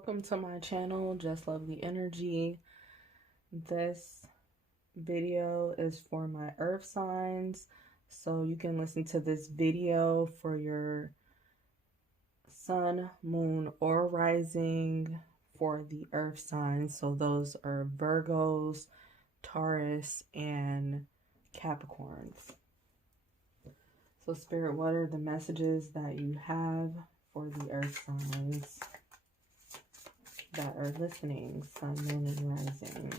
Welcome to my channel, Just Lovely Energy. This video is for my earth signs, so you can listen to this video for your sun, moon, or rising for the earth signs. So those are Virgos, Taurus, and Capricorns. So Spirit, what are the messages that you have for the earth signs that are listening, sun, moon, and rising?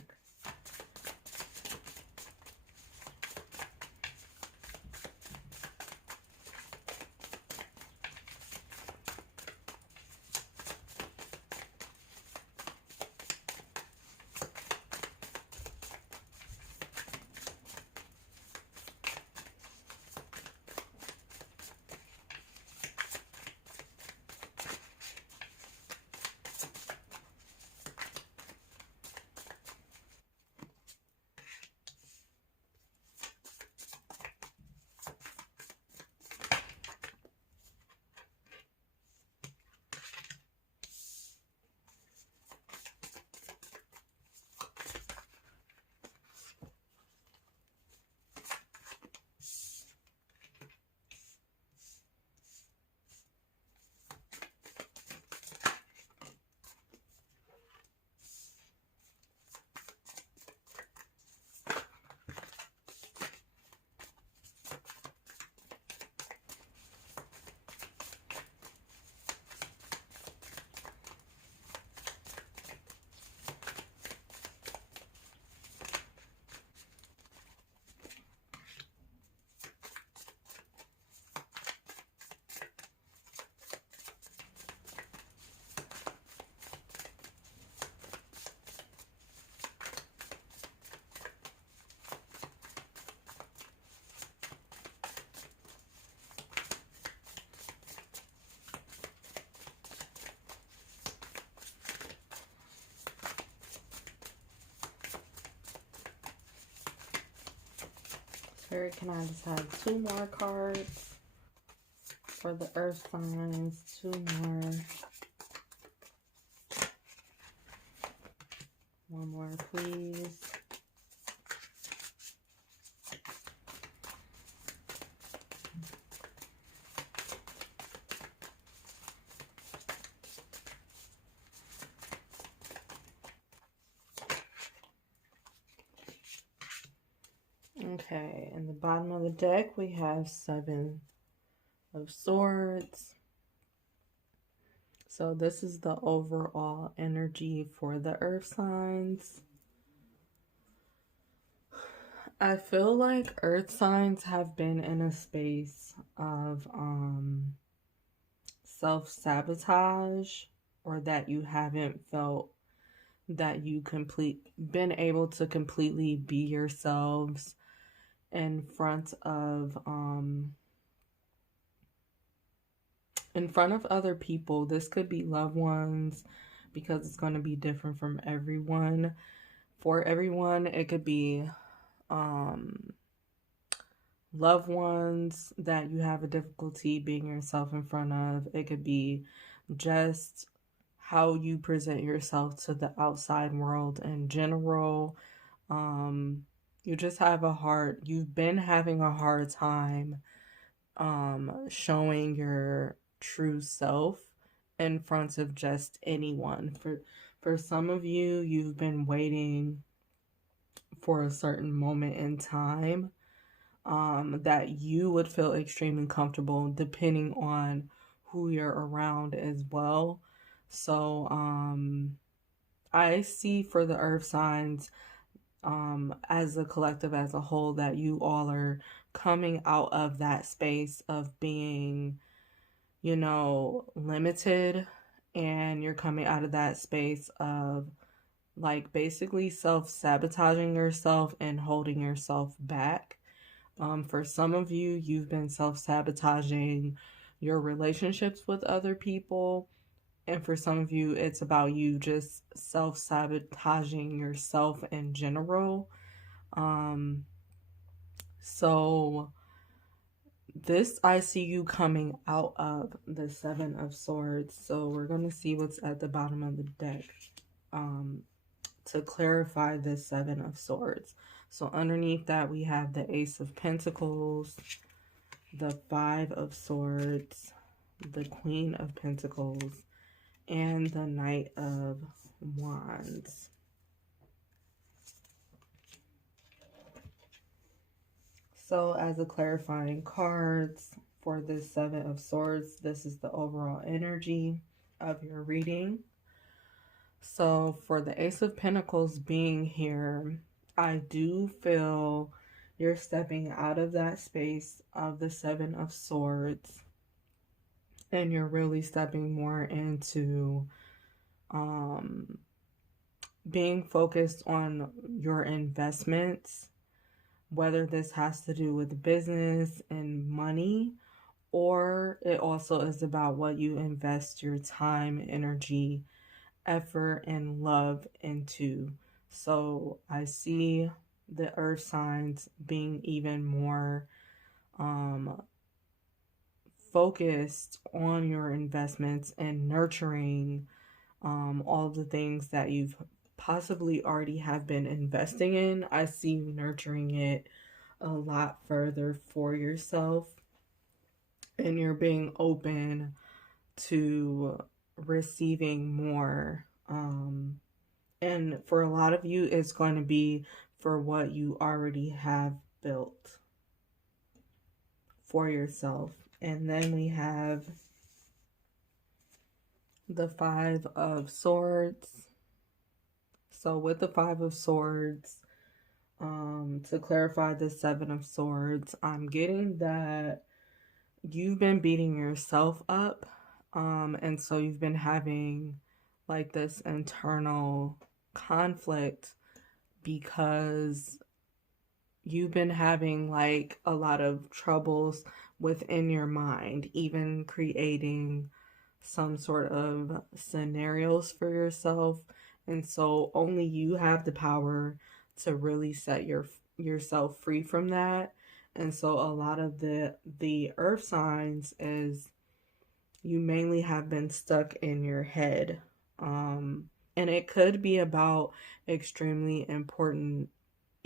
Spirit, can I just have 2 more cards for the earth signs? 2 more. 1 more, please. Okay, in the bottom of the deck, we have 7 of Swords. So this is the overall energy for the earth signs. I feel like earth signs have been in a space of self-sabotage, or that you haven't felt that you been able to completely be yourselves in front of other people. This could be loved ones, because it's going to be different from everyone. For everyone, it could be loved ones that you have a difficulty being yourself in front of. It could be just how you present yourself to the outside world in general. You just have you've been having a hard time showing your true self in front of just anyone. For some of you, you've been waiting for a certain moment in time that you would feel extremely comfortable, depending on who you're around as well. So I see for the earth signs, as a collective, as a whole, that you all are coming out of that space of being, you know, limited, and you're coming out of that space of like basically self-sabotaging yourself and holding yourself back. For some of you, you've been self-sabotaging your relationships with other people. And for some of you, it's about you just self-sabotaging yourself in general. So this I see you coming out of the Seven of Swords. So we're going to see what's at the bottom of the deck to clarify this Seven of Swords. So underneath that we have the Ace of Pentacles, the Five of Swords, the Queen of Pentacles, and the Knight of Wands. So as a clarifying cards for this Seven of Swords, this is the overall energy of your reading. So for the Ace of Pentacles being here, I do feel you're stepping out of that space of the Seven of Swords, and you're really stepping more into being focused on your investments, whether this has to do with business and money, or it also is about what you invest your time, energy, effort, and love into. So I see the earth signs being even more focused on your investments and nurturing all the things that you've possibly already have been investing in. I see you nurturing it a lot further for yourself, and you're being open to receiving more. And for a lot of you, it's going to be for what you already have built for yourself. And then we have the Five of Swords. So with the Five of Swords, to clarify the Seven of Swords, I'm getting that you've been beating yourself up. And so you've been having like this internal conflict because you've been having like a lot of troubles within your mind, even creating some sort of scenarios for yourself. And so only you have the power to really set yourself free from that. And so a lot of the earth signs is you mainly have been stuck in your head. And it could be about extremely important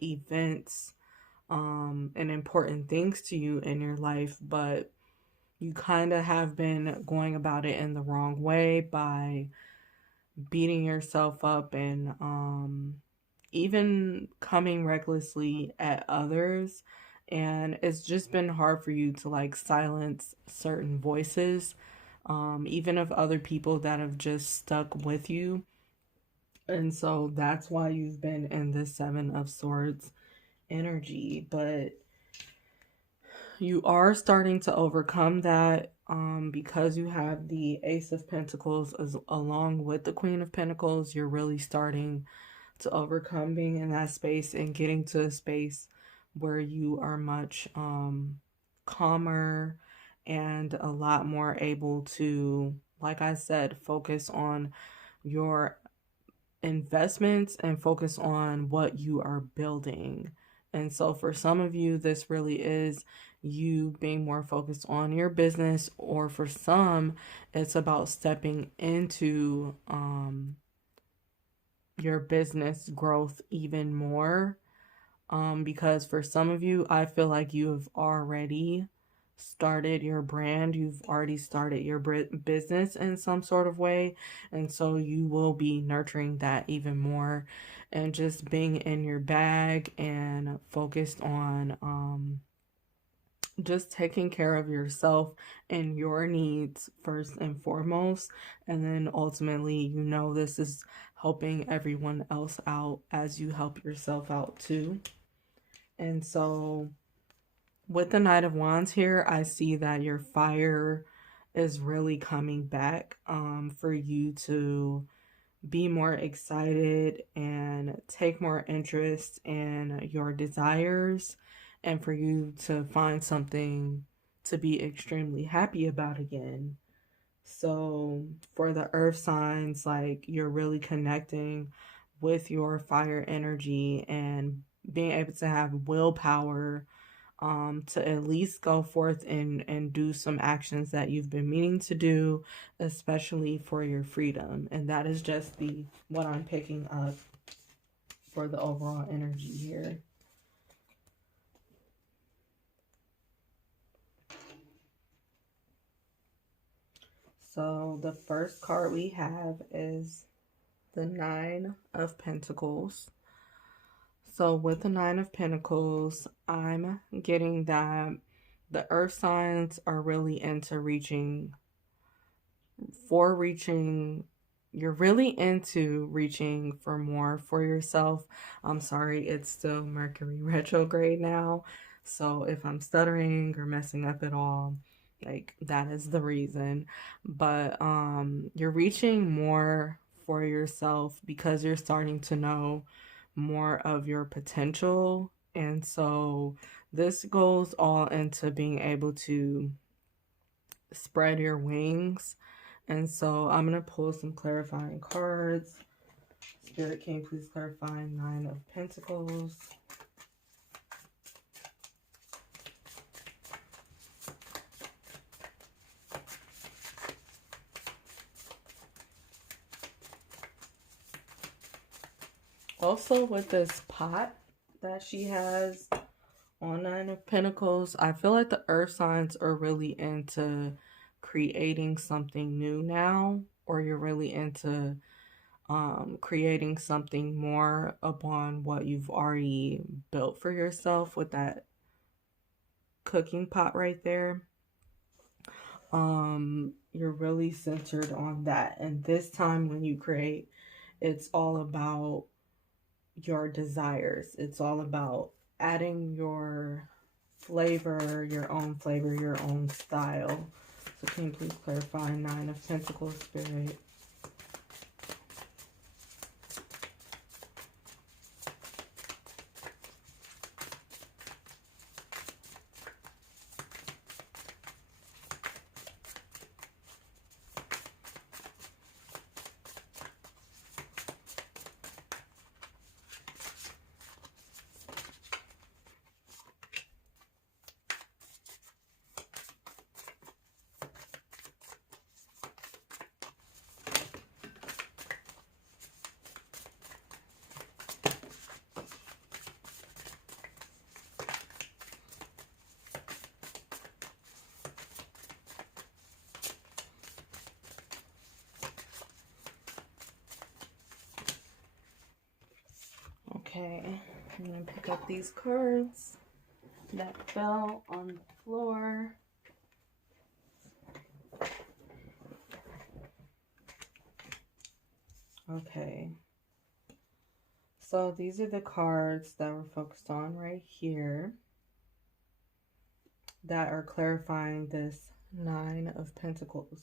events and important things to you in your life, but you kind of have been going about it in the wrong way by beating yourself up and even coming recklessly at others. And it's just been hard for you to like silence certain voices, even of other people that have just stuck with you. And so that's why you've been in this Seven of Swords energy. But you are starting to overcome that because you have the Ace of Pentacles along with the Queen of Pentacles. You're really starting to overcome being in that space and getting to a space where you are much calmer and a lot more able to, like I said, focus on your investments and focus on what you are building. And so for some of you, this really is you being more focused on your business, or for some, it's about stepping into your business growth even more. Because for some of you, I feel like you have already started your brand. You've already started your business in some sort of way. And so you will be nurturing that even more and just being in your bag and focused on just taking care of yourself and your needs first and foremost. And then ultimately, you know, this is helping everyone else out as you help yourself out too. And so with the Knight of Wands here, I see that your fire is really coming back for you to be more excited and take more interest in your desires, and for you to find something to be extremely happy about again. So for the earth signs, like you're really connecting with your fire energy and being able to have willpower to at least go forth and do some actions that you've been meaning to do, especially for your freedom. And that is just what I'm picking up for the overall energy here. So the first card we have is the Nine of Pentacles. So with the Nine of Pentacles, I'm getting that the earth signs are really into you're really into reaching for more for yourself. I'm sorry, it's still Mercury retrograde now. So if I'm stuttering or messing up at all, like, that is the reason. But you're reaching more for yourself because you're starting to know more of your potential. And so this goes all into being able to spread your wings. And so I'm going to pull some clarifying cards. Spirit, can you please clarify Nine of Pentacles? Also, with this pot that she has on Nine of Pentacles, I feel like the earth signs are really into creating something new now, or you're really into creating something more upon what you've already built for yourself with that cooking pot right there. You're really centered on that. And this time when you create, it's all about your desires. It's all about adding your flavor, your own style. So can you please clarify Nine of Pentacles, Spirit? Okay, I'm going to pick up these cards that fell on the floor. Okay, so these are the cards that we're focused on right here that are clarifying this Nine of Pentacles.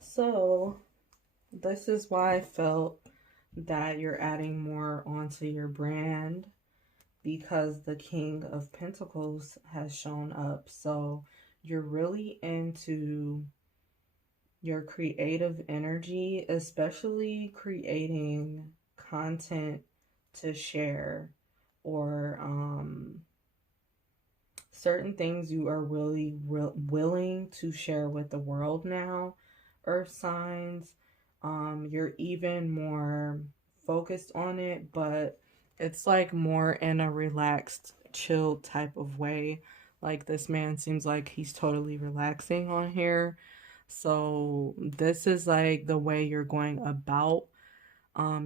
So this is why I felt that you're adding more onto your brand, because the King of Pentacles has shown up. So you're really into your creative energy, especially creating content to share, or certain things you are really willing to share with the world now, earth signs. You're even more focused on it, but it's like more in a relaxed, chill type of way. Like, this man seems like he's totally relaxing on here. So this is like the way you're going about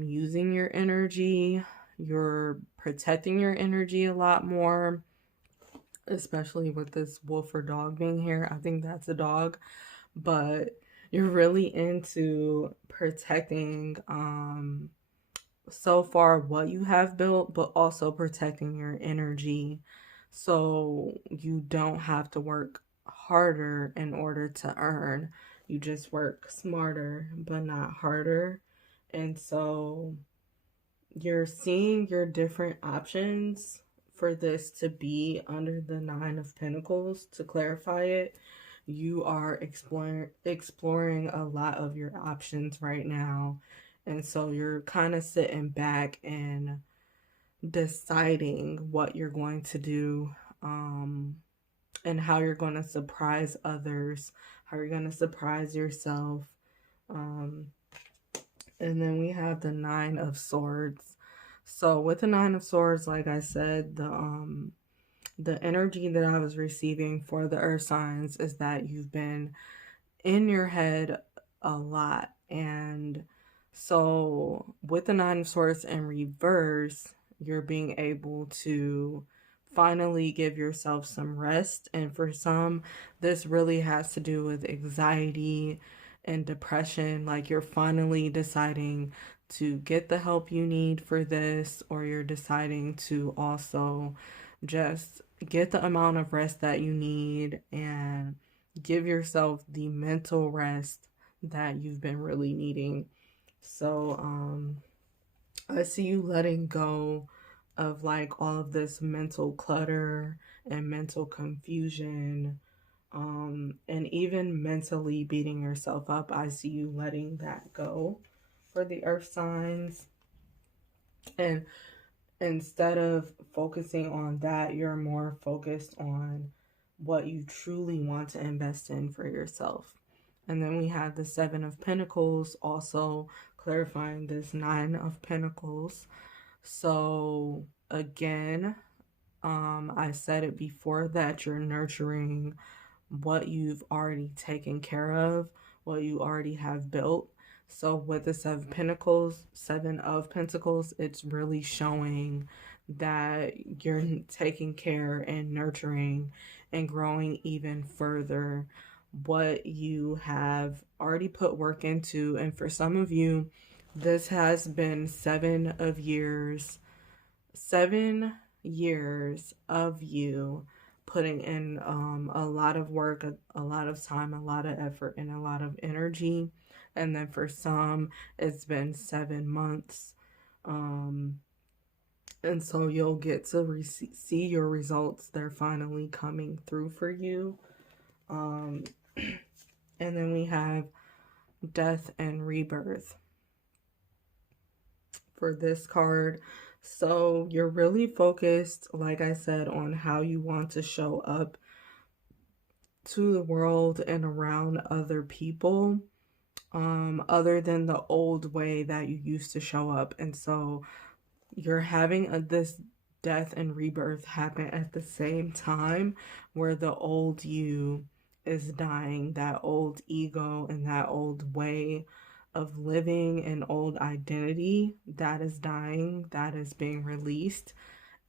using your energy. You're protecting your energy a lot more, especially with this wolf or dog being here. I think that's a dog, but you're really into protecting so far what you have built, but also protecting your energy, so you don't have to work harder in order to earn. You just work smarter but not harder. And so you're seeing your different options for this to be under the Nine of Pentacles. To clarify it, you are exploring a lot of your options right now. And so you're kind of sitting back and deciding what you're going to do, and how you're going to surprise others, how you're going to surprise yourself. Um, and then we have the Nine of Swords. So with the Nine of Swords, like I said, the energy that I was receiving for the earth signs is that you've been in your head a lot. And so with the Nine of Swords in reverse, you're being able to finally give yourself some rest. And for some, this really has to do with anxiety and depression. Like you're finally deciding to get the help you need for this, or you're deciding to also just get the amount of rest that you need and give yourself the mental rest that you've been really needing. So I see you letting go of like all of this mental clutter and mental confusion, and even mentally beating yourself up. I see you letting that go for the earth signs. And instead of focusing on that, you're more focused on what you truly want to invest in for yourself. And then we have the Seven of Pentacles, also clarifying this Nine of Pentacles. So again, I said it before that you're nurturing what you've already taken care of, what you already have built. So with the Seven of Pentacles, it's really showing that you're taking care and nurturing and growing even further what you have already put work into. And for some of you, this has been 7 years of you putting in a lot of work, a lot of time, a lot of effort, and a lot of energy. And then for some, it's been 7 months. And so you'll get to see your results. They're finally coming through for you. And then we have Death and Rebirth for this card. So you're really focused, like I said, on how you want to show up to the world and around other people, other than the old way that you used to show up. And so you're having this death and rebirth happen at the same time, where the old you is dying, that old ego and that old way of living and old identity that is dying, that is being released,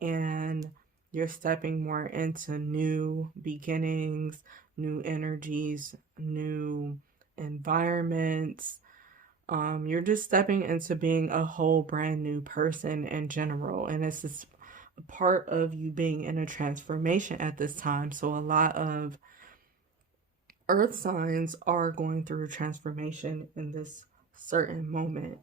and you're stepping more into new beginnings, new energies, new environments. You're just stepping into being a whole brand new person in general, and it's just a part of you being in a transformation at this time. So a lot of earth signs are going through a transformation in this certain moment.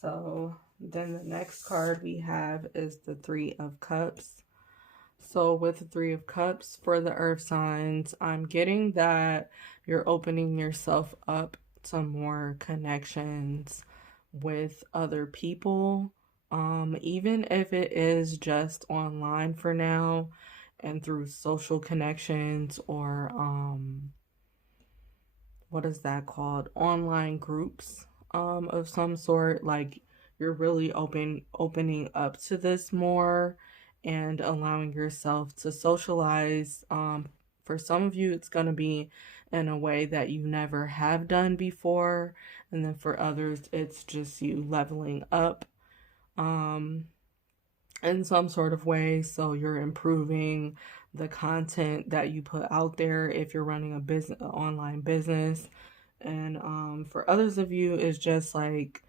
So then the next card we have is the Three of Cups. So with the Three of Cups for the earth signs, I'm getting that you're opening yourself up to more connections with other people, even if it is just online for now and through social connections, or what is that called? Online groups of some sort. Like you're really opening up to this more and allowing yourself to socialize. For some of you, it's going to be in a way that you never have done before. And then for others, it's just you leveling up in some sort of way. So you're improving the content that you put out there if you're running a business, an online business. And for others of you, it's just like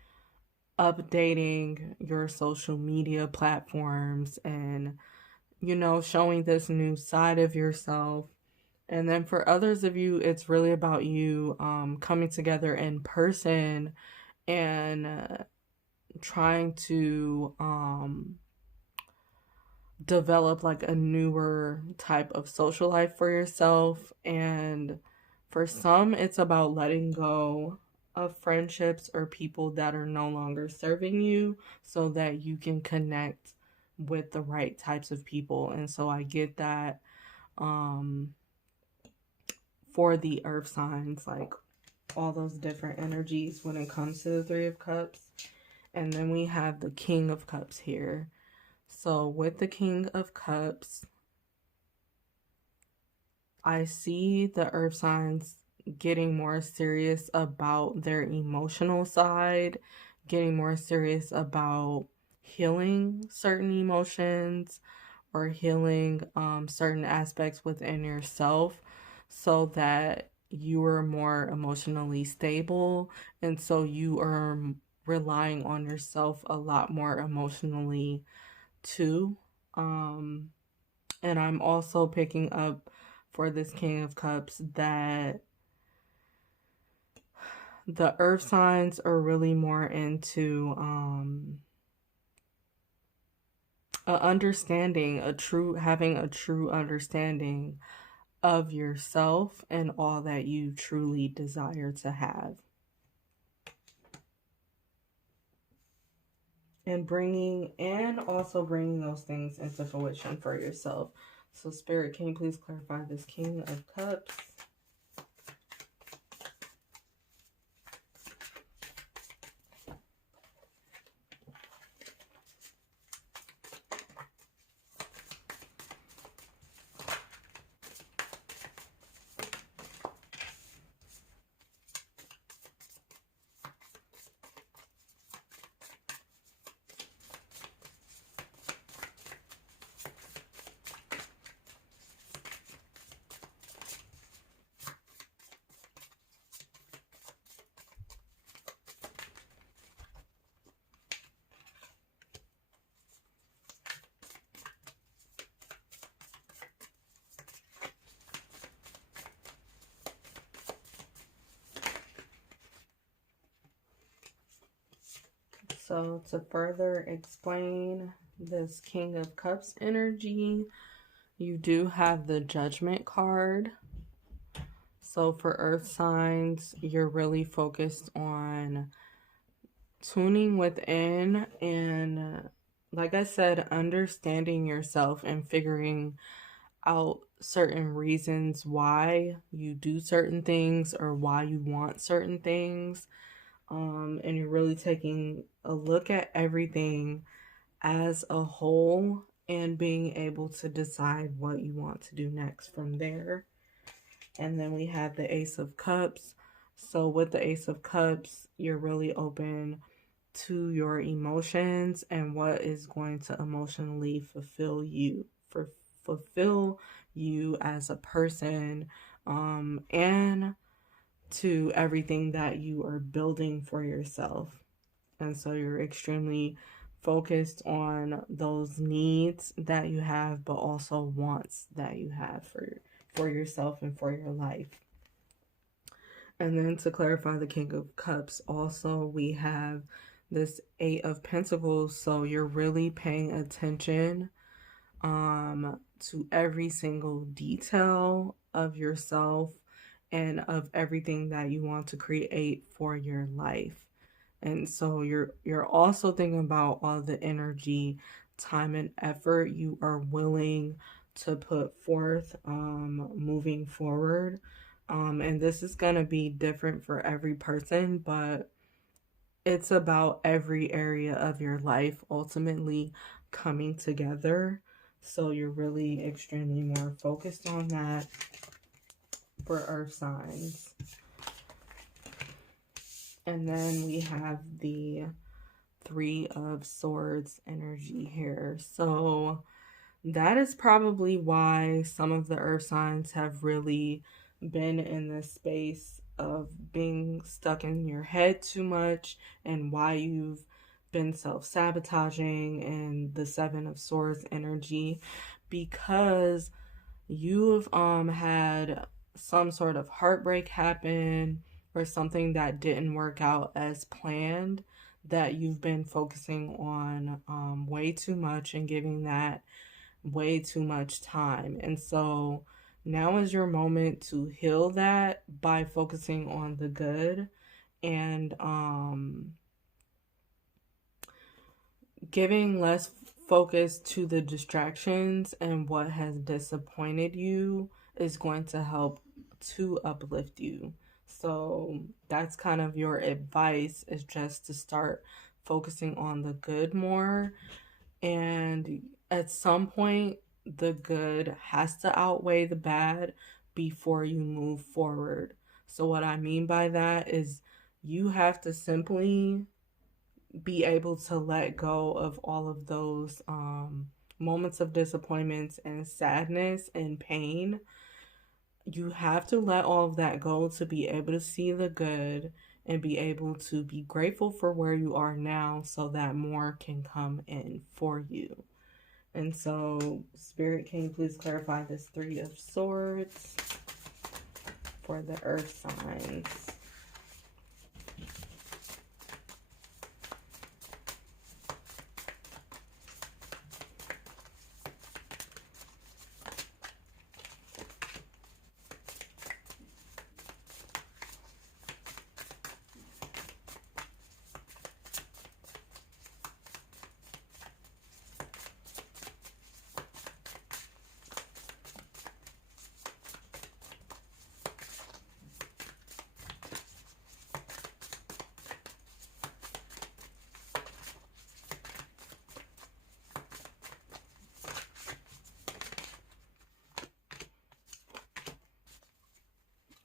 updating your social media platforms and, you know, showing this new side of yourself. And then for others of you, it's really about you coming together in person and trying to develop like a newer type of social life for yourself. And for some, it's about letting go of friendships or people that are no longer serving you so that you can connect with the right types of people. And so I get that for the earth signs, like all those different energies when it comes to the Three of Cups. And then we have the King of Cups here. So with the King of Cups, I see the earth signs getting more serious about their emotional side, getting more serious about healing certain emotions or healing certain aspects within yourself so that you are more emotionally stable. And so you are relying on yourself a lot more emotionally too. And I'm also picking up for this King of Cups that the earth signs are really more into having a true understanding of yourself and all that you truly desire to have. And also bringing those things into fruition for yourself. So Spirit, can you please clarify this King of Cups? So to further explain this King of Cups energy, you do have the Judgment card. So for earth signs, you're really focused on tuning within and, like I said, understanding yourself and figuring out certain reasons why you do certain things or why you want certain things. And you're really taking a look at everything as a whole and being able to decide what you want to do next from there. And then we have the Ace of Cups. So with the Ace of Cups, you're really open to your emotions and what is going to emotionally fulfill you as a person, and to everything that you are building for yourself. And so you're extremely focused on those needs that you have, but also wants that you have for yourself and for your life. And then to clarify the King of Cups, also we have this Eight of Pentacles. So you're really paying attention to every single detail of yourself and of everything that you want to create for your life. And so you're also thinking about all the energy, time, and effort you are willing to put forth moving forward. And this is going to be different for every person, but it's about every area of your life ultimately coming together. So you're really extremely more focused on that for earth signs. And then we have the Three of Swords energy here. So that is probably why some of the earth signs have really been in this space of being stuck in your head too much, and why you've been self-sabotaging and the Seven of Swords energy, because you've had some sort of heartbreak happen or something that didn't work out as planned, that you've been focusing on way too much and giving that way too much time. And so now is your moment to heal that by focusing on the good and giving less focus to the distractions and what has disappointed you is going to help to uplift you. So that's kind of your advice, is just to start focusing on the good more. And at some point, the good has to outweigh the bad before you move forward. So what I mean by that is you have to simply be able to let go of all of those moments of disappointments and sadness and pain. You have to let all of that go to be able to see the good and be able to be grateful for where you are now, so that more can come in for you. And so, Spirit, can you please clarify this Three of Swords for the earth signs?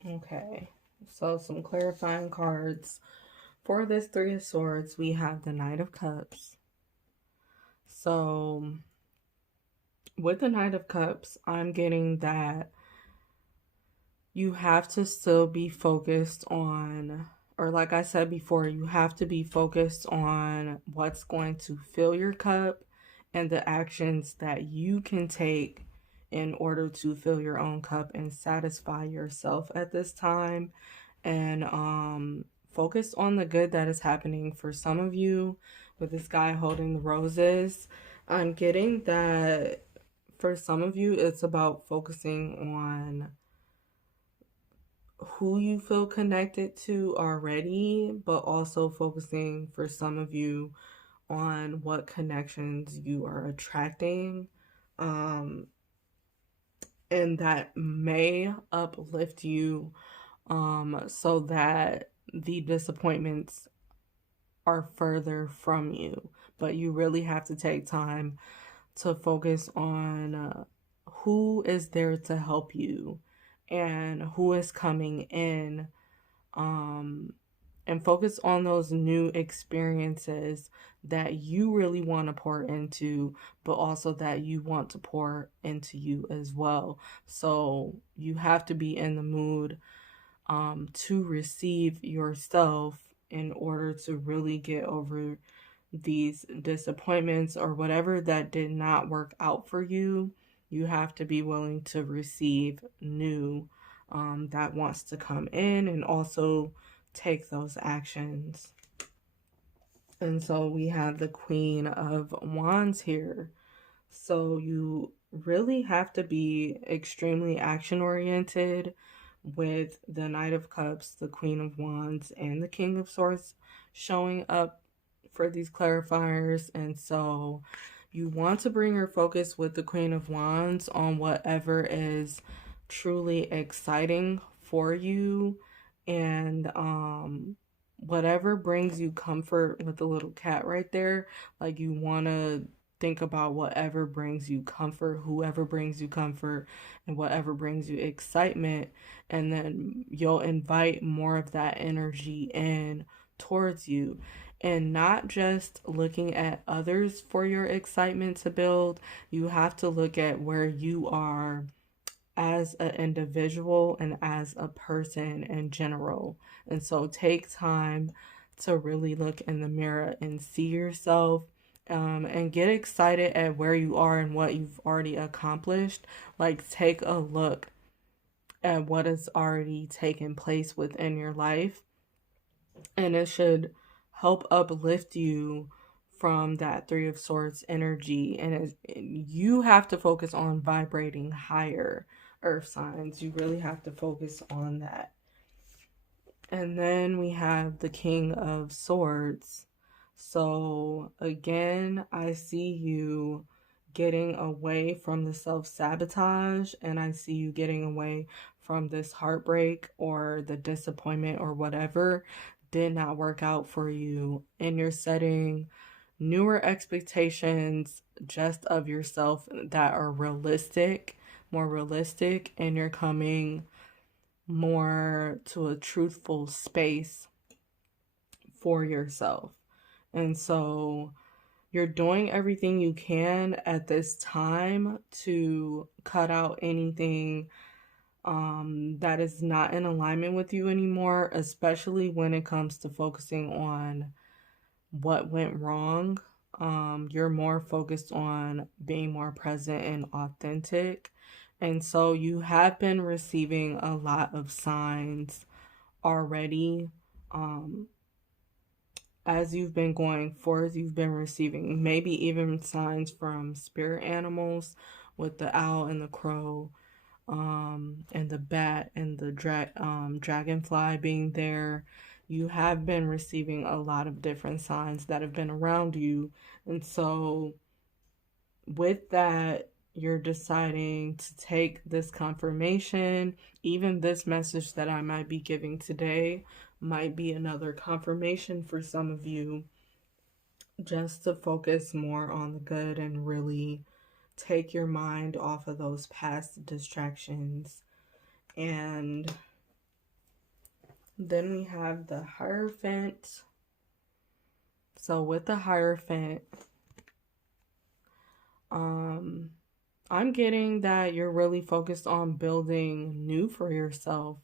Okay, so some clarifying cards. For this Three of Swords, we have the Knight of Cups. So, with the Knight of Cups, I'm getting that you have to still be focused on, or like I said before, you have to be focused on what's going to fill your cup and the actions that you can take in order to fill your own cup and satisfy yourself at this time. And focus on the good that is happening for some of you. With this guy holding the roses, I'm getting that for some of you it's about focusing on who you feel connected to already, but also focusing for some of you on what connections you are attracting. And that may uplift you, so that the disappointments are further from you. But you really have to take time to focus on who is there to help you and who is coming in, and focus on those new experiences that you really want to pour into, but also that you want to pour into you as well. So you have to be in the mood to receive yourself in order to really get over these disappointments or whatever that did not work out for you. You have to be willing to receive new that wants to come in, and also take those actions. And so we have the Queen of Wands here. So you really have to be extremely action oriented with the Knight of Cups, the Queen of Wands, and the King of Swords showing up for these clarifiers. And so you want to bring your focus with the Queen of Wands on whatever is truly exciting for you, and whatever brings you comfort, with the little cat right there. Like, you want to think about whatever brings you comfort, whoever brings you comfort, and whatever brings you excitement, and then you'll invite more of that energy in towards you. And not just looking at others for your excitement to build, you have to look at where you are as an individual and as a person in general. And so take time to really look in the mirror and see yourself, and get excited at where you are and what you've already accomplished. Like, take a look at what has already taken place within your life, and it should help uplift you from that Three of Swords energy. And you have to focus on vibrating higher, earth signs. You really have to focus on that. And then we have the King of Swords. So again, I see you getting away from the self-sabotage, and I see you getting away from this heartbreak or the disappointment or whatever did not work out for you. And you're setting newer expectations just of yourself that are realistic, more realistic, and you're coming more to a truthful space for yourself. And so you're doing everything you can at this time to cut out anything that is not in alignment with you anymore, especially when it comes to focusing on what went wrong. You're more focused on being more present and authentic. And so you have been receiving a lot of signs already. Um, as you've been going forth, you've been receiving maybe even signs from spirit animals with the owl and the crow, and the bat and the dragonfly being there. You have been receiving a lot of different signs that have been around you. And so with that, you're deciding to take this confirmation. Even this message that I might be giving today might be another confirmation for some of you, just to focus more on the good and really take your mind off of those past distractions. And then we have the Hierophant. So with the Hierophant, I'm getting that you're really focused on building new for yourself,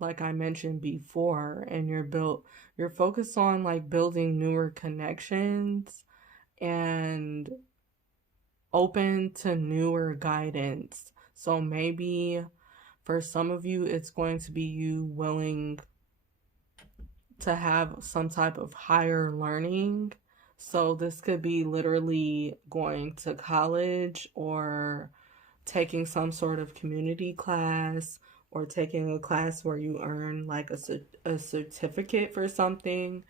like I mentioned before, and you're focused on like building newer connections and open to newer guidance. So maybe for some of you, it's going to be you willing to have some type of higher learning. So this could be literally going to college or taking some sort of community class or taking a class where you earn like a certificate for something.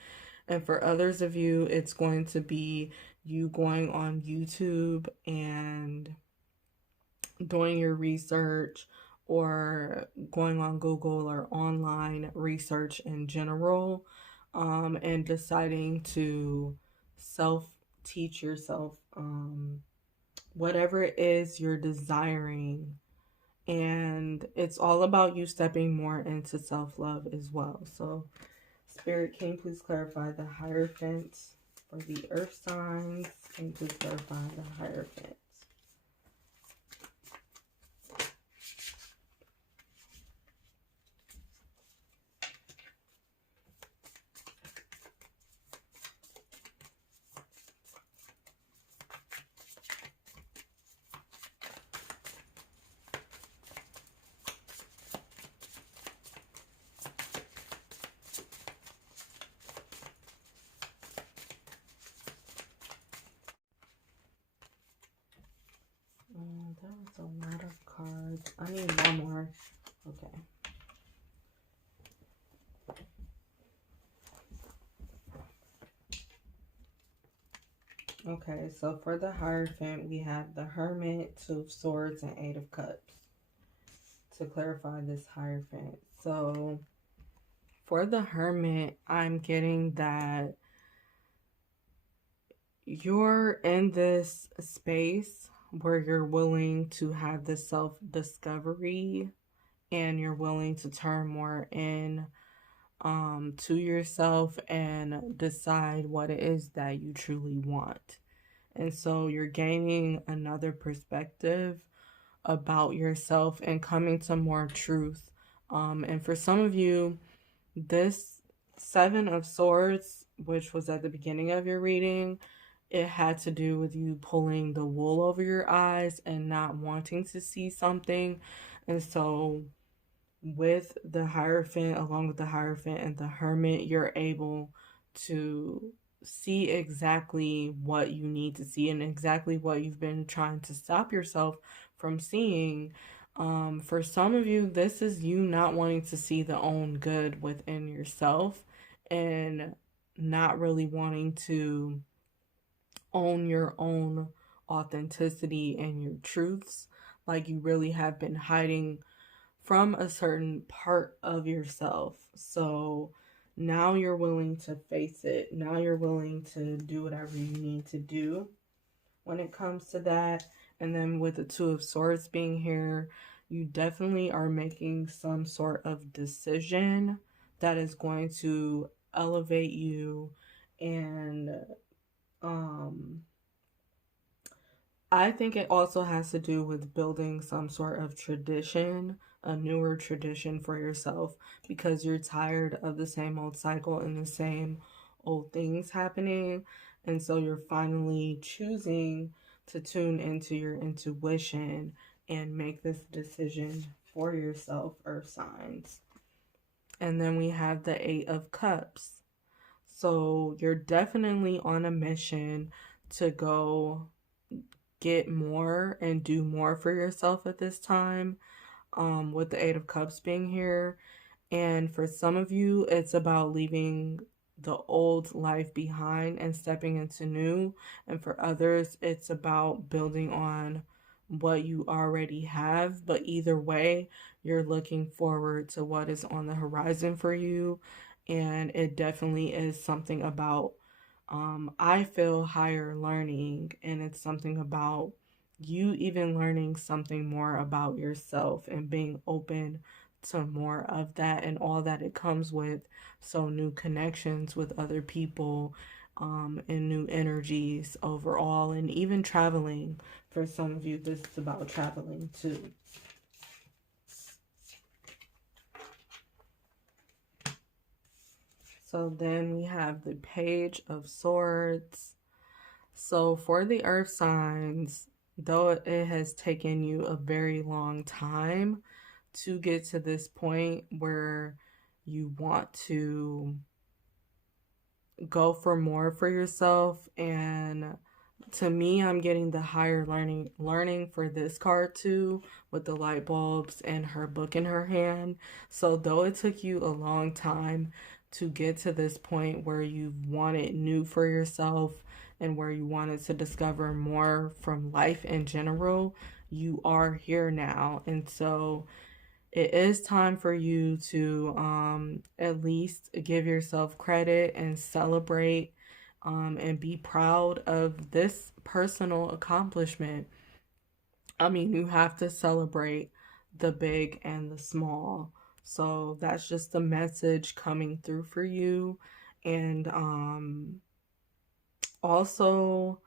And for others of you, it's going to be you going on YouTube and doing your research or going on Google or online research in general, and deciding to self teach yourself whatever it is you're desiring. And it's all about you stepping more into self love as well. So, Spirit, can you please clarify the Hierophant for the earth signs? Can you please clarify the Hierophant? That was a lot of cards. I need one more. Okay. Okay, so for the Hierophant, we have the Hermit, Two of Swords, and Eight of Cups. To clarify this Hierophant. So for the Hermit, I'm getting that you're in this space where you're willing to have this self-discovery and you're willing to turn more in to yourself and decide what it is that you truly want. And so you're gaining another perspective about yourself and coming to more truth. And for some of you, this Seven of Swords, which was at the beginning of your reading, it had to do with you pulling the wool over your eyes and not wanting to see something. And so with the Hierophant, along with the Hierophant and the Hermit, you're able to see exactly what you need to see and exactly what you've been trying to stop yourself from seeing. For some of you, this is you not wanting to see the own good within yourself and not really wanting to own your own authenticity and your truths. Like you really have been hiding from a certain part of yourself. So now you're willing to face it. Now you're willing to do whatever you need to do when it comes to that. And then with the Two of Swords being here, you definitely are making some sort of decision that is going to elevate you. And I think it also has to do with building some sort of tradition, a newer tradition for yourself, because you're tired of the same old cycle and the same old things happening. And so you're finally choosing to tune into your intuition and make this decision for yourself, Earth signs. And then we have the Eight of Cups. So you're definitely on a mission to go get more and do more for yourself at this time, with the Eight of Cups being here. And for some of you, it's about leaving the old life behind and stepping into new. And for others, it's about building on what you already have. But either way, you're looking forward to what is on the horizon for you. And it definitely is something about, I feel, higher learning. And it's something about you even learning something more about yourself and being open to more of that and all that it comes with. So new connections with other people, and new energies overall, and even traveling. For some of you, this is about traveling too. So then we have the Page of Swords. So for the Earth signs, though it has taken you a very long time to get to this point where you want to go for more for yourself, and to me, I'm getting the higher learning for this card too, with the light bulbs and her book in her hand. So though it took you a long time to get to this point where you wanted new for yourself and where you wanted to discover more from life in general, you are here now. And so it is time for you to at least give yourself credit and celebrate, and be proud of this personal accomplishment. I mean, you have to celebrate the big and the small. So that's just the message coming through for you. And also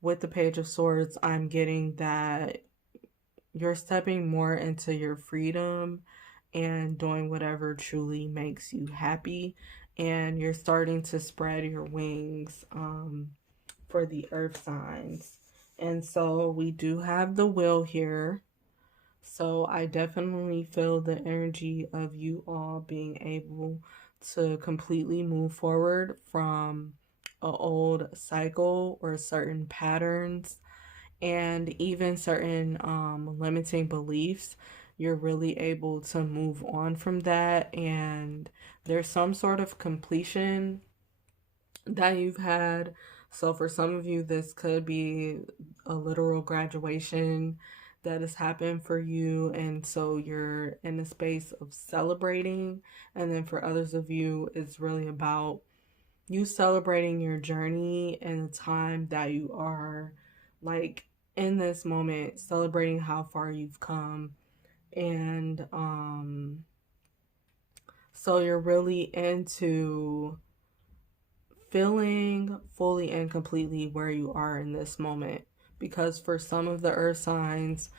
with the Page of Swords, I'm getting that you're stepping more into your freedom and doing whatever truly makes you happy. And you're starting to spread your wings, for the Earth signs. And so we do have the Wheel here. So I definitely feel the energy of you all being able to completely move forward from an old cycle or certain patterns and even certain limiting beliefs. You're really able to move on from that, and there's some sort of completion that you've had. So for some of you, this could be a literal graduation that has happened for you, and so you're in a space of celebrating. And then for others of you, it's really about you celebrating your journey and the time that you are, like, in this moment, celebrating how far you've come. And so you're really into feeling fully and completely where you are in this moment, because for some of the Earth signs,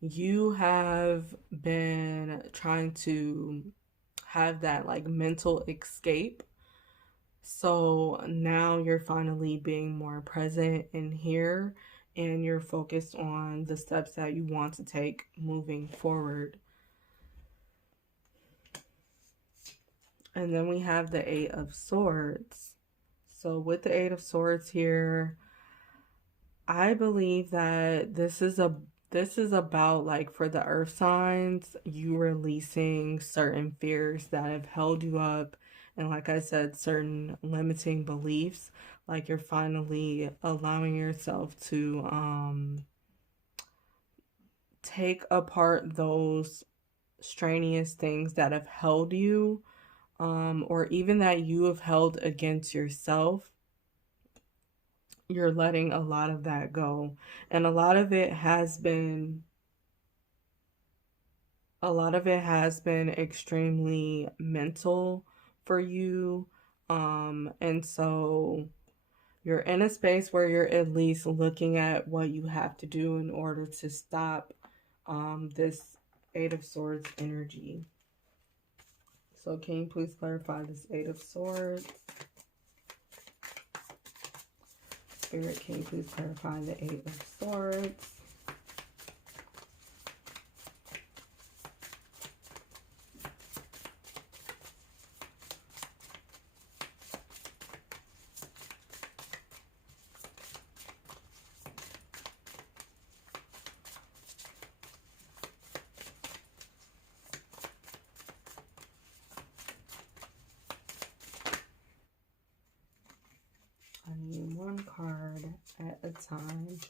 you have been trying to have that like mental escape. So now you're finally being more present in here, and you're focused on the steps that you want to take moving forward. And then we have the Eight of Swords. So with the Eight of Swords here, I believe that this is This is about, like, for the earth signs, you releasing certain fears that have held you up. And like I said, certain limiting beliefs. Like you're finally allowing yourself to take apart those strenuous things that have held you, or even that you have held against yourself. You're letting a lot of that go. And a lot of it has been extremely mental for you. And so you're in a space where you're at least looking at what you have to do in order to stop this Eight of Swords energy. So can you please clarify this Eight of Swords? Spirit, can you please clarify the Eight of Swords? I need one card at a time.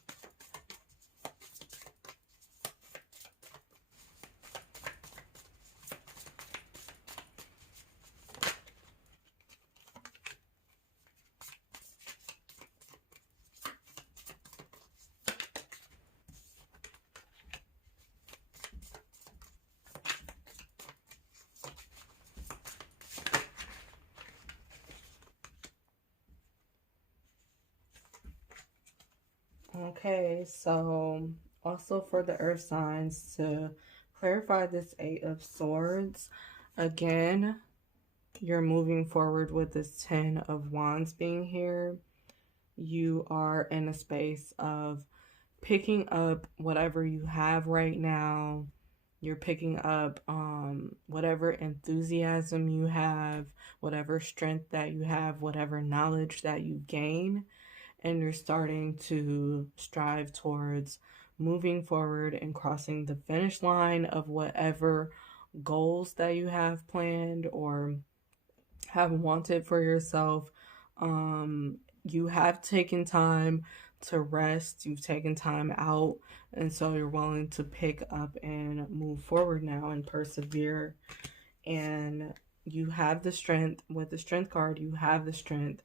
Okay, so also for the earth signs, to clarify this Eight of Swords, again, you're moving forward with this Ten of Wands being here. You are in a space of picking up whatever you have right now. You're picking up whatever enthusiasm you have, whatever strength that you have, whatever knowledge that you gain, and you're starting to strive towards moving forward and crossing the finish line of whatever goals that you have planned or have wanted for yourself. You have taken time to rest, you've taken time out, and so you're willing to pick up and move forward now and persevere. And you have the strength, with the strength card, you have the strength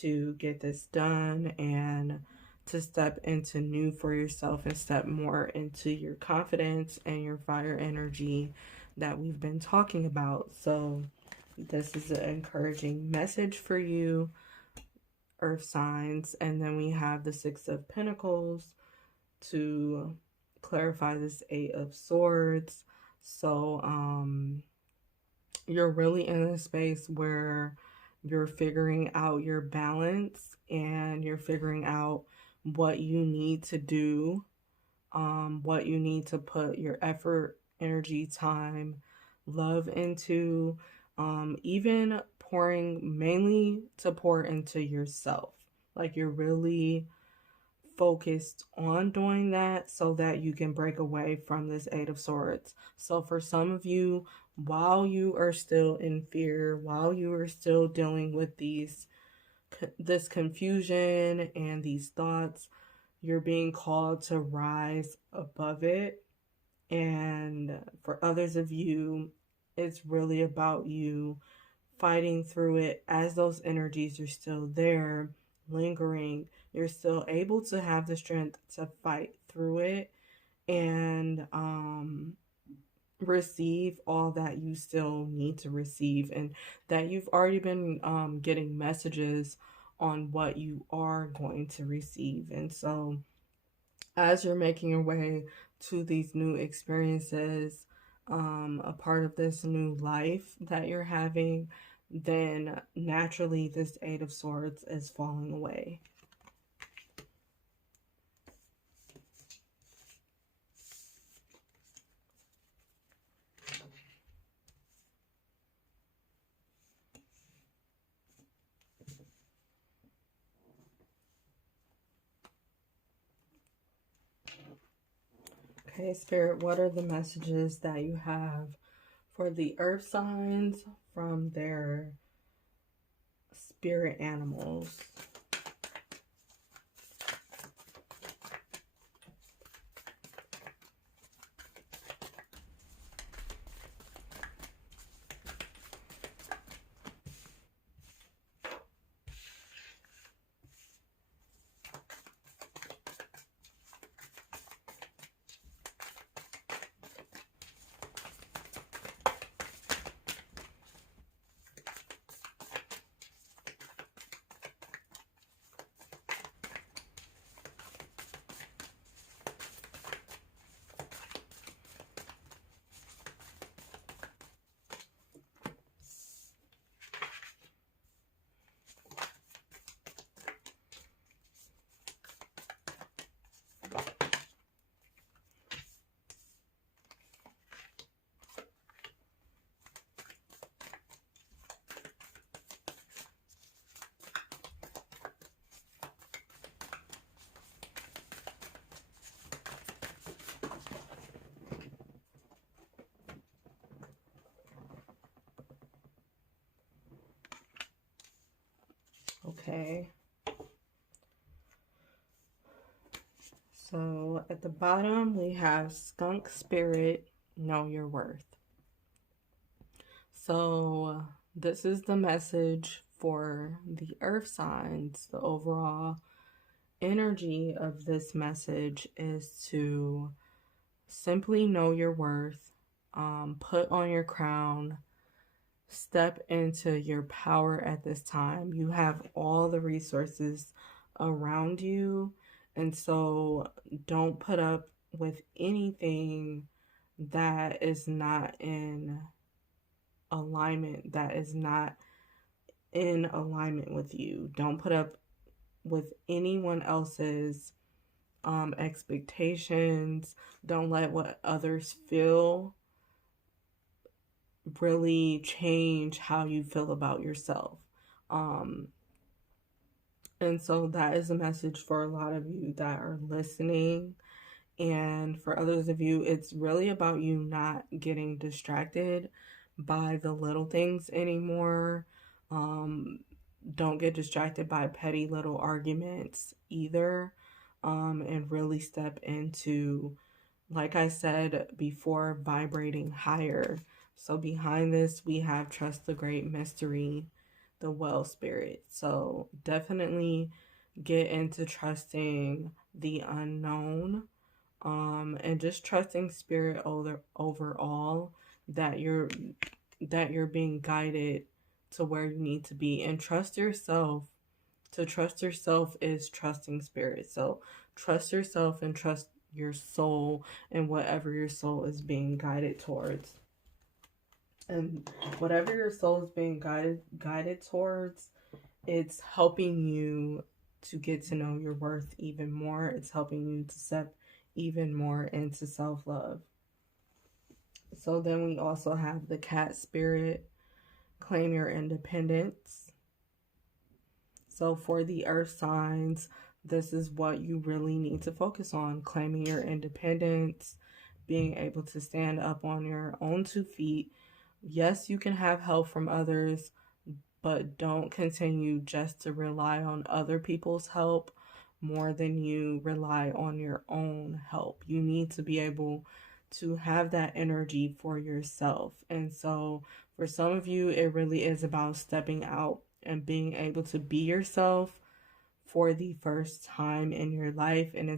to get this done and to step into new for yourself and step more into your confidence and your fire energy that we've been talking about. So this is an encouraging message for you, earth signs. And then we have the Six of Pentacles to clarify this Eight of Swords. So you're really in a space where you're figuring out your balance and you're figuring out what you need to do, what you need to put your effort, energy, time, love into, even pouring, mainly to pour into yourself. Like you're really focused on doing that so that you can break away from this Eight of Swords. So for some of you, while you are still in fear, while you are still dealing with this confusion and these thoughts, you're being called to rise above it. And for others of you, it's really about you fighting through it as those energies are still there, lingering. You're still able to have the strength to fight through it and receive all that you still need to receive, and that you've already been getting messages on what you are going to receive. And so as you're making your way to these new experiences, a part of this new life that you're having, then naturally this Eight of Swords is falling away. Okay, Spirit, what are the messages that you have for the earth signs from their spirit animals? Okay. So at the bottom, we have Skunk Spirit, Know Your Worth. So this is the message for the earth signs. The overall energy of this message is to simply know your worth, put on your crown, step into your power at this time. You have all the resources around you, and so don't put up with anything that is not in alignment, that is not in alignment with you. Don't put up with anyone else's expectations. Don't let what others feel really change how you feel about yourself. And so that is a message for a lot of you that are listening. And for others of you, it's really about you not getting distracted by the little things anymore. Don't get distracted by petty little arguments either. And really step into, like I said before, vibrating higher. So behind this, we have Trust the Great Mystery, the Well Spirit. So definitely get into trusting the unknown, and just trusting Spirit overall, that you're being guided to where you need to be, and trust yourself. To trust yourself is trusting Spirit. So trust yourself and trust your soul and whatever your soul is being guided towards. And whatever your soul is being guided towards, it's helping you to get to know your worth even more. It's helping you to step even more into self-love. So then we also have the Cat Spirit, Claim Your Independence. So for the earth signs, this is what you really need to focus on: claiming your independence, being able to stand up on your own 2 feet. Yes, you can have help from others, but don't continue just to rely on other people's help more than you rely on your own help. You need to be able to have that energy for yourself. And so for some of you, it really is about stepping out and being able to be yourself for the first time in your life. And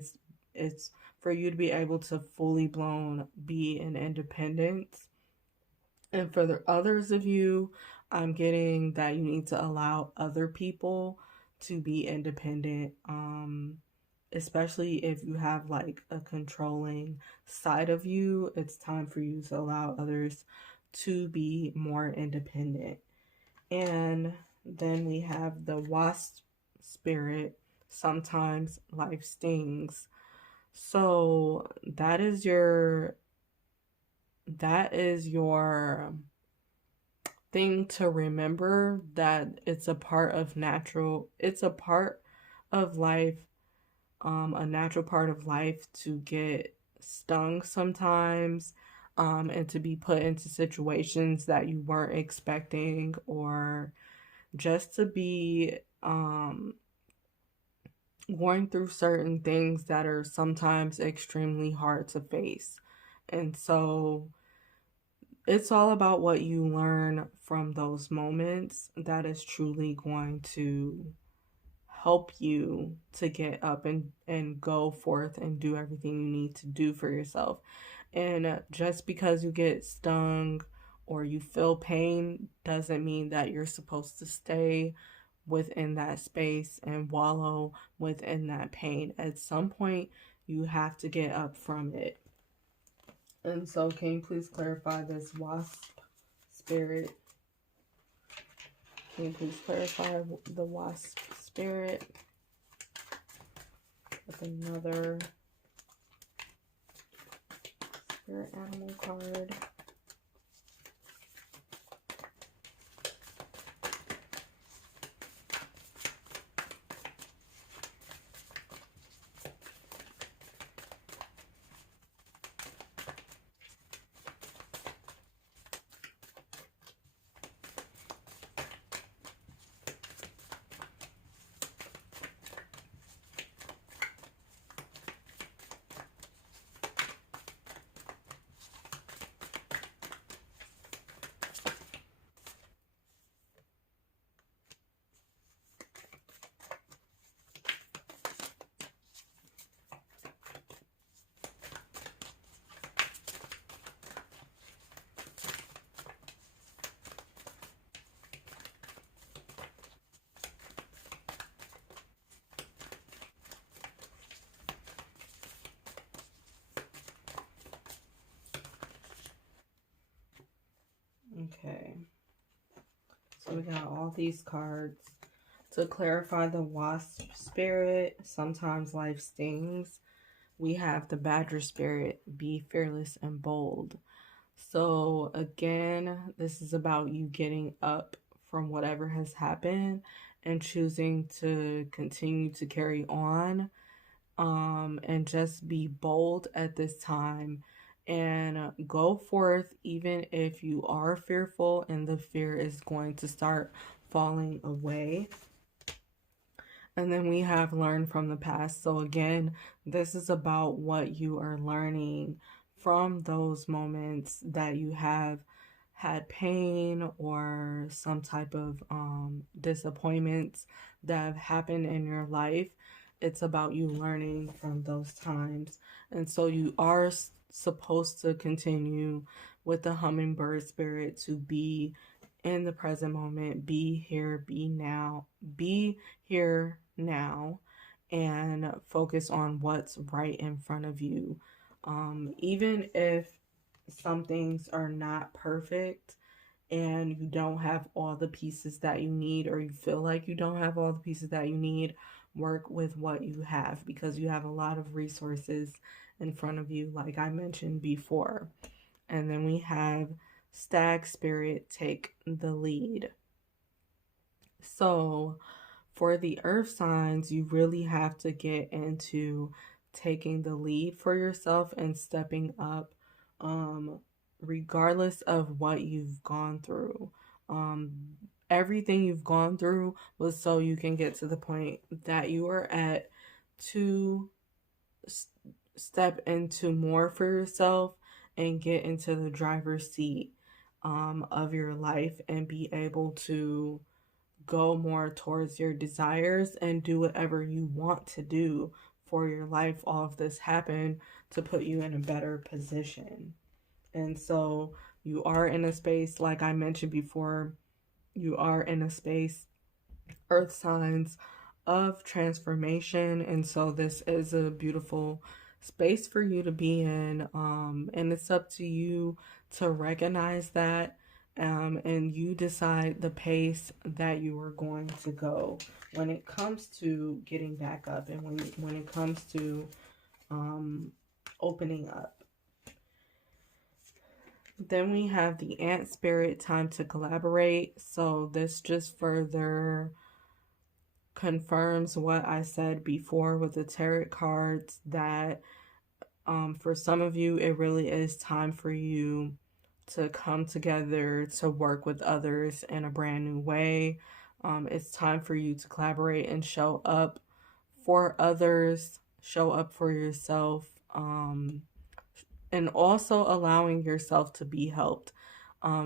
it's for you to be able to fully blown be an independence. And for the others of you, I'm getting that you need to allow other people to be independent, especially if you have like a controlling side of you. It's time for you to allow others to be more independent. And then we have the Wasp Spirit, Sometimes Life Stings. So that is your thing to remember, that it's a part of life, a natural part of life to get stung sometimes, and to be put into situations that you weren't expecting, or just to be going through certain things that are sometimes extremely hard to face. And so it's all about what you learn from those moments that is truly going to help you to get up and go forth and do everything you need to do for yourself. And just because you get stung or you feel pain doesn't mean that you're supposed to stay within that space and wallow within that pain. At some point, you have to get up from it. And so, can you please clarify this wasp spirit? Can you please clarify the wasp spirit with another spirit animal card? Okay, so we got all these cards. To clarify the wasp spirit, sometimes life stings. We have the badger spirit, be fearless and bold. So again, this is about you getting up from whatever has happened and choosing to continue to carry on, and just be bold at this time and go forth even if you are fearful and the fear is going to start falling away. And then we have learned from the past. So again, this is about what you are learning from those moments that you have had pain or some type of disappointments that have happened in your life. It's about you learning from those times. And so you are supposed to continue with the hummingbird spirit to be in the present moment, be here, be now, be here now, and focus on what's right in front of you. Even if some things are not perfect and you don't have all the pieces that you need, or you feel like you don't have all the pieces that you need, work with what you have, because you have a lot of resources in front of you, like I mentioned before. And then we have stag spirit, take the lead. So for the earth signs, you really have to get into taking the lead for yourself and stepping up, regardless of what you've gone through. Everything you've gone through was so you can get to the point that you are at, to step into more for yourself and get into the driver's seat of your life and be able to go more towards your desires and do whatever you want to do for your life. All of this happened to put you in a better position. And so you are in a space, like I mentioned before, you are in a space, earth signs, of transformation. And so this is a beautiful space for you to be in. And it's up to you to recognize that, and you decide the pace that you are going to go when it comes to getting back up, and when it comes to opening up. Then we have the ant spirit, time to collaborate. So this just further confirms what I said before with the tarot cards, that For some of you, it really is time for you to come together to work with others in a brand new way. It's time for you to collaborate and show up for others, show up for yourself, and also allowing yourself to be helped.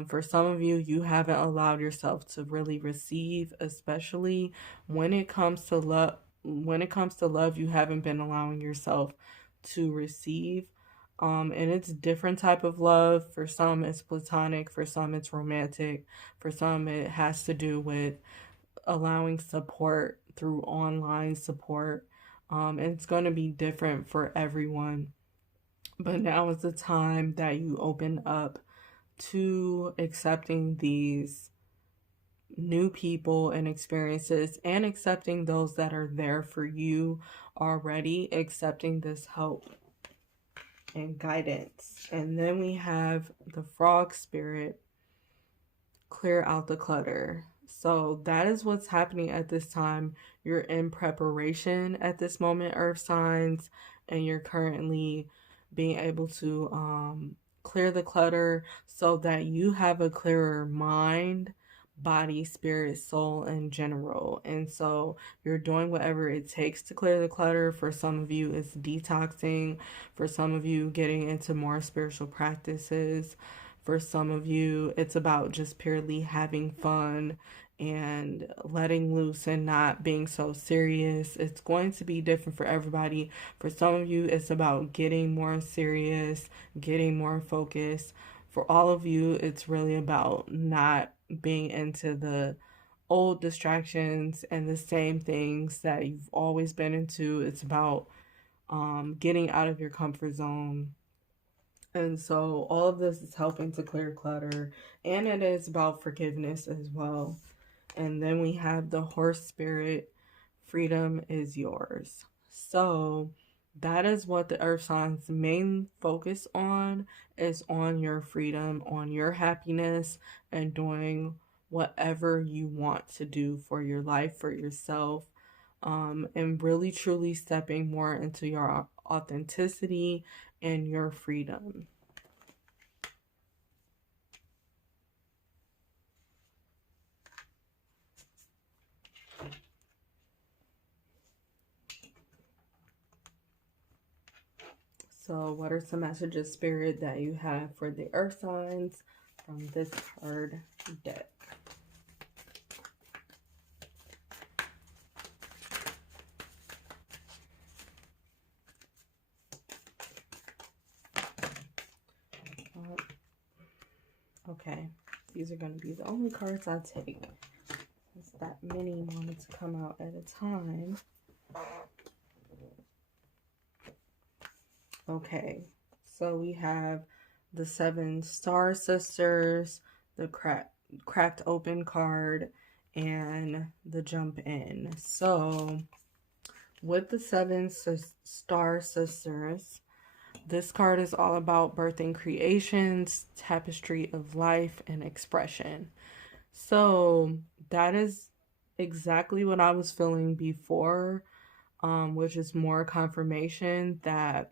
For some of you, you haven't allowed yourself to really receive, especially when it comes to love. When it comes to love, you haven't been allowing yourself to receive. And it's different type of love. For some, it's platonic. For some, it's romantic. For some, it has to do with allowing support through online support. And it's going to be different for everyone. But now is the time that you open up to accepting these new people and experiences and accepting those that are there for you already, accepting this help and guidance. And then we have the frog spirit, clear out the clutter. So that is what's happening at this time. You're in preparation at this moment, earth signs, and you're currently being able to clear the clutter so that you have a clearer mind, body, spirit, soul in general. And so you're doing whatever it takes to clear the clutter. For some of you, it's detoxing. For some of you, getting into more spiritual practices. For some of you, it's about just purely having fun and letting loose and not being so serious. It's going to be different for everybody. For some of you, it's about getting more serious, getting more focused. For all of you, it's really about not being into the old distractions and the same things that you've always been into. It's about getting out of your comfort zone. And so all of this is helping to clear clutter, and it is about forgiveness as well. And then we have the horse spirit, freedom is yours. So that is what the earth signs main focus on, is on your freedom, on your happiness, and doing whatever you want to do for your life, for yourself, and really truly stepping more into your authenticity and your freedom. So what are some messages, Spirit, that you have for the earth signs from this card deck? Okay, these are going to be the only cards I take. Since that many wanted to come out at a time. Okay, so we have the 7 Star Sisters, the cracked open card, and the jump in. So with the 7 Star Sisters, this card is all about birthing creations, tapestry of life, and expression. So that is exactly what I was feeling before, which is more confirmation that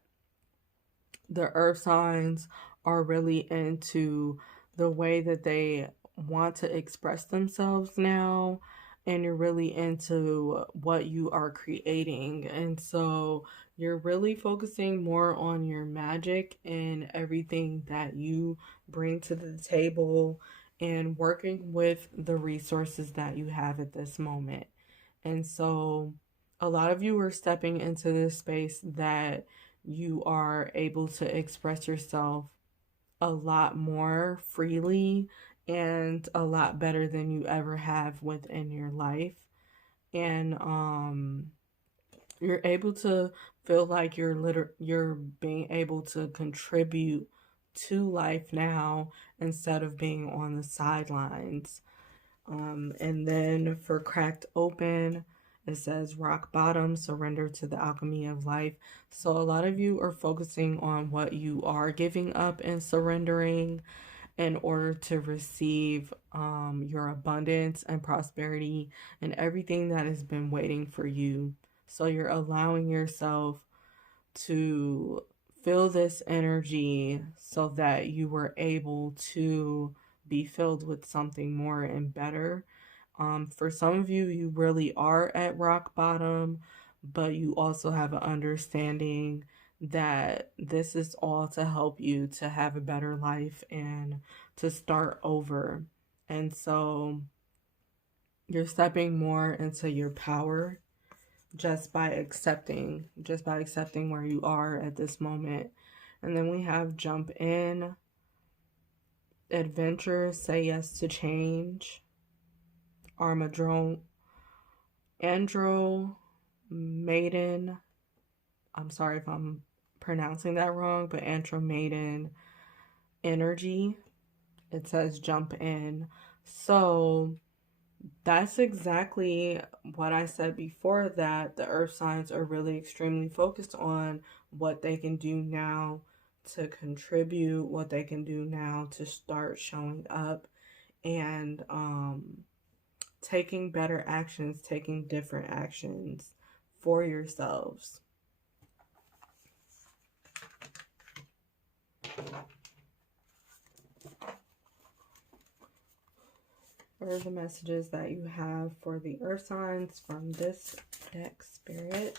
the earth signs are really into the way that they want to express themselves now, and you're really into what you are creating. And so you're really focusing more on your magic and everything that you bring to the table and working with the resources that you have at this moment. And so a lot of you are stepping into this space that you are able to express yourself a lot more freely and a lot better than you ever have within your life. And you're able to feel like you're being able to contribute to life now instead of being on the sidelines. And then for cracked open, it says rock bottom, surrender to the alchemy of life. So a lot of you are focusing on what you are giving up and surrendering in order to receive your abundance and prosperity and everything that has been waiting for you. So you're allowing yourself to feel this energy so that you were able to be filled with something more and better. For some of you, you really are at rock bottom, but you also have an understanding that this is all to help you to have a better life and to start over. And so you're stepping more into your power just by accepting where you are at this moment. And then we have jump in, adventure, say yes to change, Armadrone, Andro, Maiden. I'm sorry if I'm pronouncing that wrong, but Andro, Maiden, energy. It says jump in. So that's exactly what I said before, that the earth signs are really extremely focused on what they can do now to contribute, what they can do now to start showing up and taking better actions, taking different actions for yourselves. What are the messages that you have for the earth signs from this deck, Spirit?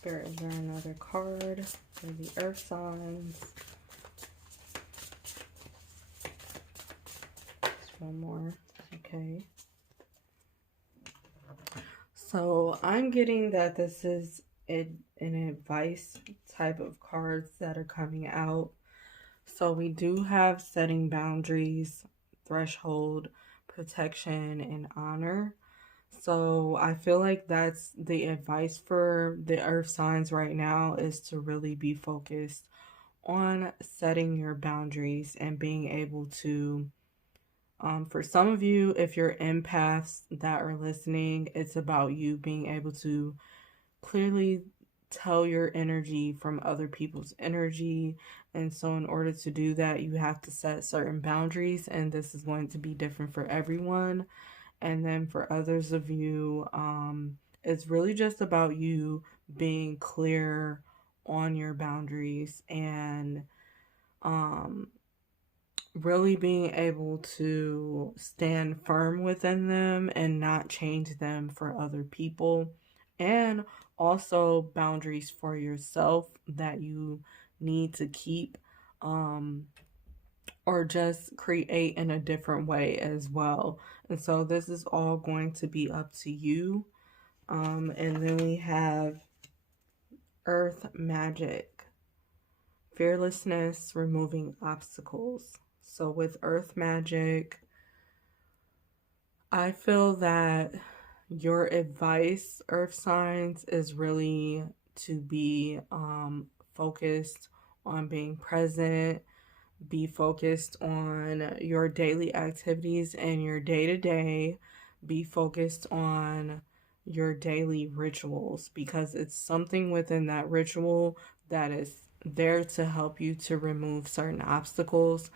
Spirit, is there another card for the earth signs? Just one more. Okay. So I'm getting that this is an advice type of cards that are coming out. So we do have setting boundaries, threshold, protection, and honor. So I feel like that's the advice for the earth signs right now, is to really be focused on setting your boundaries and being able to, for some of you, if you're empaths that are listening, it's about you being able to clearly tell your energy from other people's energy. And so in order to do that, you have to set certain boundaries, and this is going to be different for everyone. And then for others of you, it's really just about you being clear on your boundaries and really being able to stand firm within them and not change them for other people. And also boundaries for yourself that you need to keep, or just create in a different way as well. And so this is all going to be up to you. And then we have earth magic, fearlessness, removing obstacles. So with earth magic, I feel that your advice, earth signs, is really to be focused on being present, be focused on your daily activities and your day-to-day, be focused on your daily rituals, because it's something within that ritual that is there to help you to remove certain obstacles.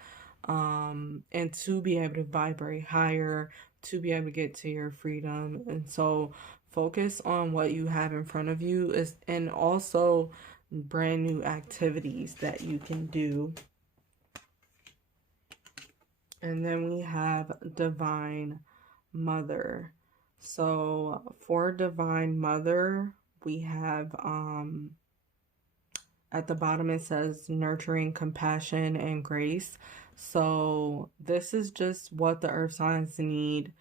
and to be able to vibrate higher, to be able to get to your freedom. And so focus on what you have in front of you, is, and also brand new activities that you can do. And then we have Divine Mother. So for Divine Mother, we have at the bottom it says nurturing, compassion, and grace. So this is just what the earth signs need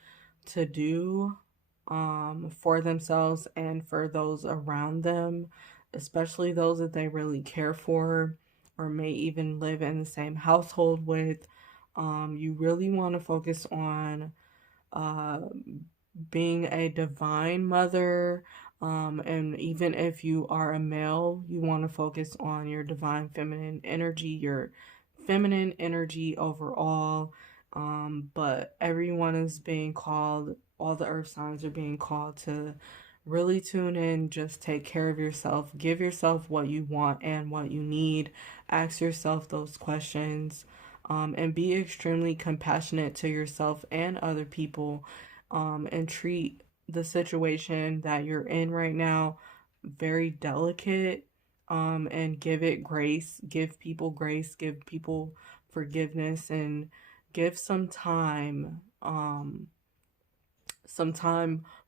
to do for themselves and for those around them, especially those that they really care for or may even live in the same household with. You really want to focus on being a divine mother. And even if you are a male, you want to focus on your divine feminine energy, your feminine energy overall. But everyone is being called, all the earth signs are being called to really tune in, just take care of yourself, give yourself what you want and what you need, ask yourself those questions, and be extremely compassionate to yourself and other people, and treat the situation that you're in right now very delicate, and give it grace, give people forgiveness, and give some time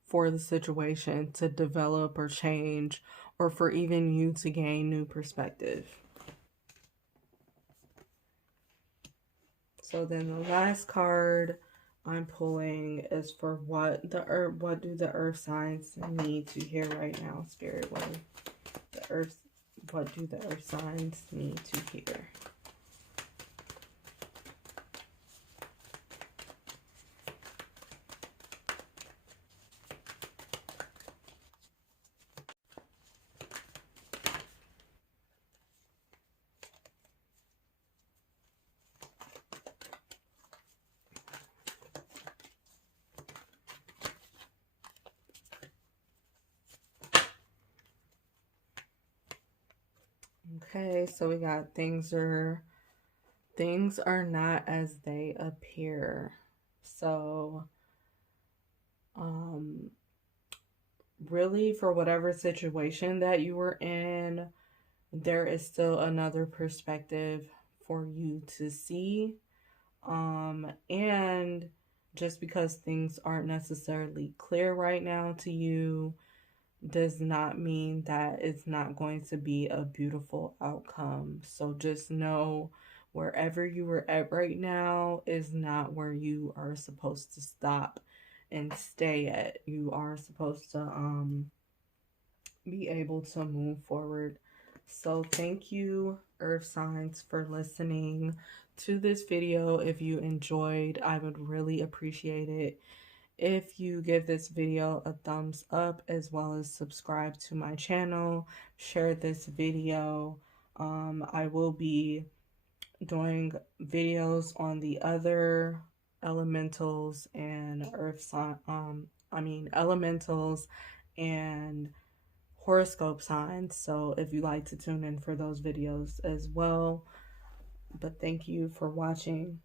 for the situation to develop or change, or for even you to gain new perspective. So then the last card I'm pulling is for what do the earth signs need to hear right now, Spirit? What do the earth signs need to hear? Okay, so we got things are not as they appear. So really, for whatever situation that you were in, there is still another perspective for you to see. And just because things aren't necessarily clear right now to you does not mean that it's not going to be a beautiful outcome. So just know, wherever you are at right now is not where you are supposed to stop and stay at. You are supposed to be able to move forward. So thank you, earth signs, for listening to this video. If you enjoyed, I would really appreciate it if you give this video a thumbs up, as well as subscribe to my channel, share this video. I will be doing videos on the other elementals and elementals and horoscope signs. So if you like to tune in for those videos as well. But thank you for watching.